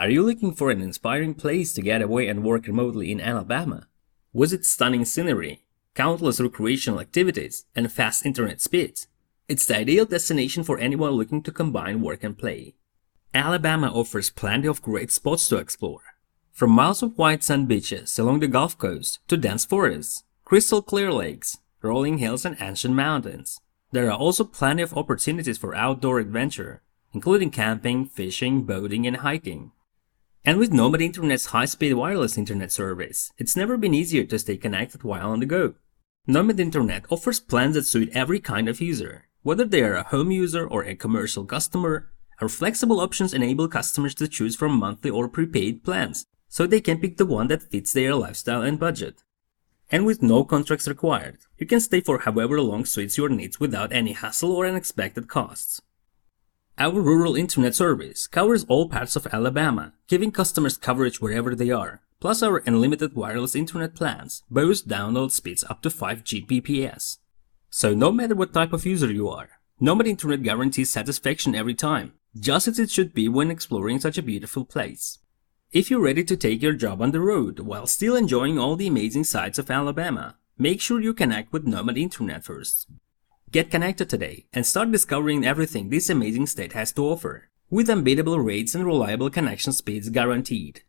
Are you looking for an inspiring place to get away and work remotely in Alabama? Visit stunning scenery, countless recreational activities, and fast internet speeds. It's the ideal destination for anyone looking to combine work and play. Alabama offers plenty of great spots to explore. From miles of white sand beaches along the Gulf Coast to dense forests, crystal clear lakes, rolling hills, and ancient mountains, there are also plenty of opportunities for outdoor adventure, including camping, fishing, boating, and hiking. And with Nomad Internet's high-speed wireless internet service, it's never been easier to stay connected while on the go. Nomad Internet offers plans that suit every kind of user, whether they are a home user or a commercial customer. Our flexible options enable customers to choose from monthly or prepaid plans, so they can pick the one that fits their lifestyle and budget. And with no contracts required, you can stay for however long suits your needs without any hassle or unexpected costs. Our rural internet service covers all parts of Alabama, giving customers coverage wherever they are. Plus, our unlimited wireless internet plans boast download speeds up to 5 Gbps. So no matter what type of user you are, Nomad Internet guarantees satisfaction every time, just as it should be when exploring such a beautiful place. If you're ready to take your job on the road while still enjoying all the amazing sights of Alabama, make sure you connect with Nomad Internet first. Get connected today and start discovering everything this amazing state has to offer, with unbeatable rates and reliable connection speeds guaranteed.